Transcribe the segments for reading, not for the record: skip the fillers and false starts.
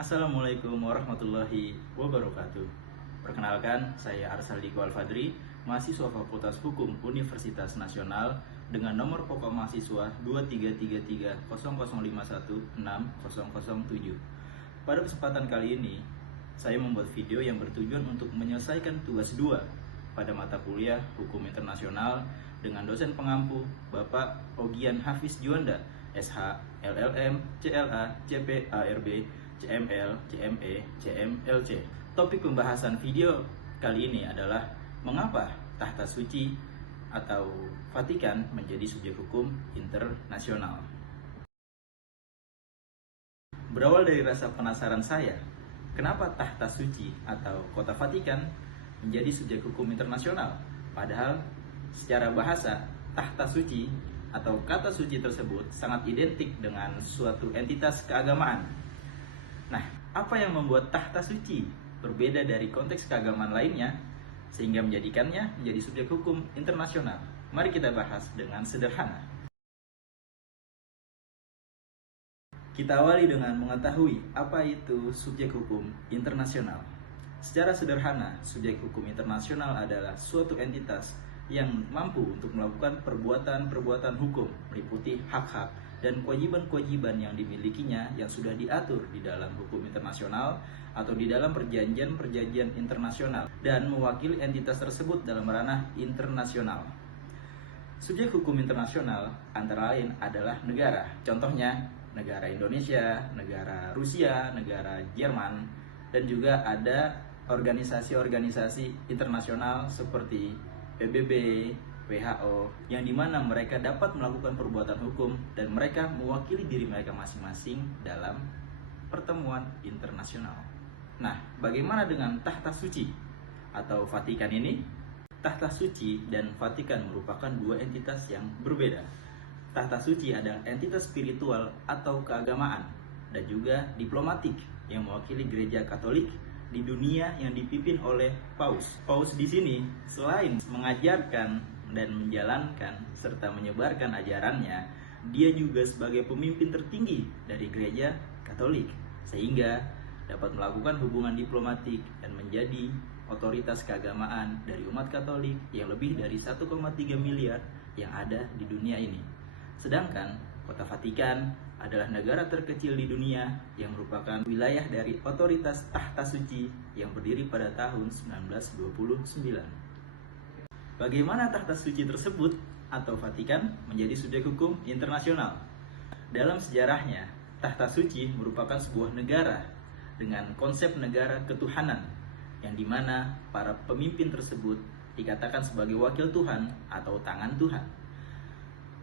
Assalamualaikum warahmatullahi wabarakatuh. Perkenalkan, saya Arsaldi Al-Fadri, mahasiswa Fakultas Hukum Universitas Nasional dengan nomor pokok mahasiswa 2333005160007. Pada kesempatan kali ini, saya membuat video yang bertujuan untuk menyelesaikan tugas 2 pada mata kuliah Hukum Internasional dengan dosen pengampu Bapak Ogian Hafiz Juanda, SH, LLM, CLA, CP, ARB, CML, CME, CMLC. Topik pembahasan video kali ini adalah mengapa Tahta Suci atau Vatikan menjadi subjek hukum internasional. Berawal dari rasa penasaran saya, kenapa Tahta Suci atau Kota Vatikan menjadi subjek hukum internasional? Padahal secara bahasa, Tahta Suci atau kata suci tersebut sangat identik dengan suatu entitas keagamaan. Nah, apa yang membuat Tahta Suci berbeda dari konteks keagamaan lainnya sehingga menjadikannya menjadi subjek hukum internasional? Mari kita bahas dengan sederhana. Kita awali dengan mengetahui apa itu subjek hukum internasional. Secara sederhana, subjek hukum internasional adalah suatu entitas yang mampu untuk melakukan perbuatan-perbuatan hukum meliputi hak-hak dan kewajiban-kewajiban yang dimilikinya yang sudah diatur di dalam hukum internasional atau di dalam perjanjian-perjanjian internasional dan mewakili entitas tersebut dalam ranah internasional. Subjek hukum internasional antara lain adalah negara. Contohnya negara Indonesia, negara Rusia, negara Jerman, dan juga ada organisasi-organisasi internasional seperti PBB, WHO, yang dimana mereka dapat melakukan perbuatan hukum dan mereka mewakili diri mereka masing-masing dalam pertemuan internasional. Nah, bagaimana dengan Tahta Suci atau Vatikan ini? Tahta Suci dan Vatikan merupakan dua entitas yang berbeda. Tahta Suci adalah entitas spiritual atau keagamaan dan juga diplomatik yang mewakili gereja Katolik di dunia yang dipimpin oleh Paus. Paus di sini selain mengajarkan dan menjalankan serta menyebarkan ajarannya, dia juga sebagai pemimpin tertinggi dari gereja Katolik, sehingga dapat melakukan hubungan diplomatik dan menjadi otoritas keagamaan dari umat Katolik yang lebih dari 1,3 miliar yang ada di dunia ini. Sedangkan Kota Vatikan adalah negara terkecil di dunia yang merupakan wilayah dari otoritas Tahta Suci yang berdiri pada tahun 1929. Bagaimana Tahta Suci tersebut atau Vatikan menjadi subjek hukum internasional? Dalam sejarahnya, Tahta Suci merupakan sebuah negara dengan konsep negara ketuhanan yang dimana para pemimpin tersebut dikatakan sebagai wakil Tuhan atau tangan Tuhan.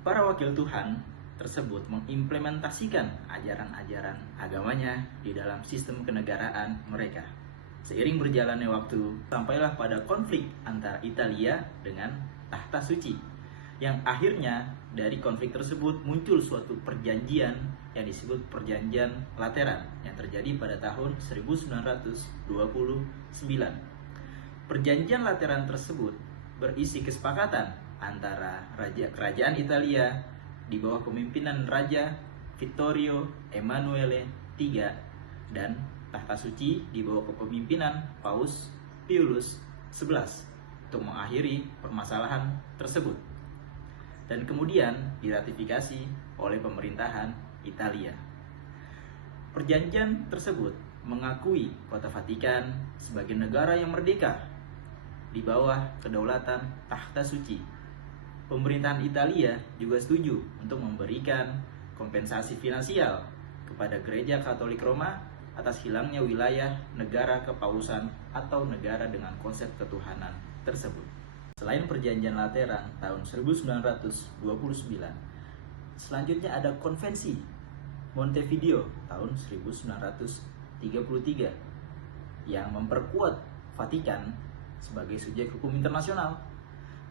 Para wakil Tuhan tersebut mengimplementasikan ajaran-ajaran agamanya di dalam sistem kenegaraan mereka. Seiring berjalannya waktu, sampailah pada konflik antara Italia dengan Tahta Suci, yang akhirnya dari konflik tersebut muncul suatu perjanjian yang disebut Perjanjian Lateran yang terjadi pada tahun 1929. Perjanjian Lateran tersebut berisi kesepakatan antara kerajaan Italia di bawah kepemimpinan Raja Vittorio Emanuele III dan Tahta Suci di bawah kepemimpinan Paus Pius XI untuk mengakhiri permasalahan tersebut dan kemudian diratifikasi oleh pemerintahan Italia. Perjanjian tersebut mengakui Kota Vatikan sebagai negara yang merdeka di bawah kedaulatan Tahta Suci. Pemerintahan Italia juga setuju untuk memberikan kompensasi finansial kepada Gereja Katolik Roma atas hilangnya wilayah negara kepausan atau negara dengan konsep ketuhanan tersebut. Selain Perjanjian Lateran tahun 1929, selanjutnya ada Konvensi Montevideo tahun 1933 yang memperkuat Vatikan sebagai subjek hukum internasional.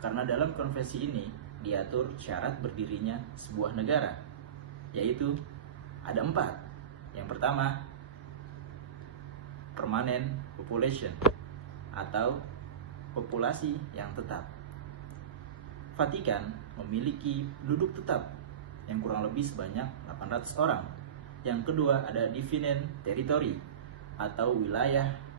Karena dalam konvensi ini diatur syarat berdirinya sebuah negara, yaitu ada 4. Yang pertama, permanent population atau populasi yang tetap. Vatikan memiliki penduduk tetap yang kurang lebih sebanyak 800 orang. Yang kedua ada definite territory atau wilayah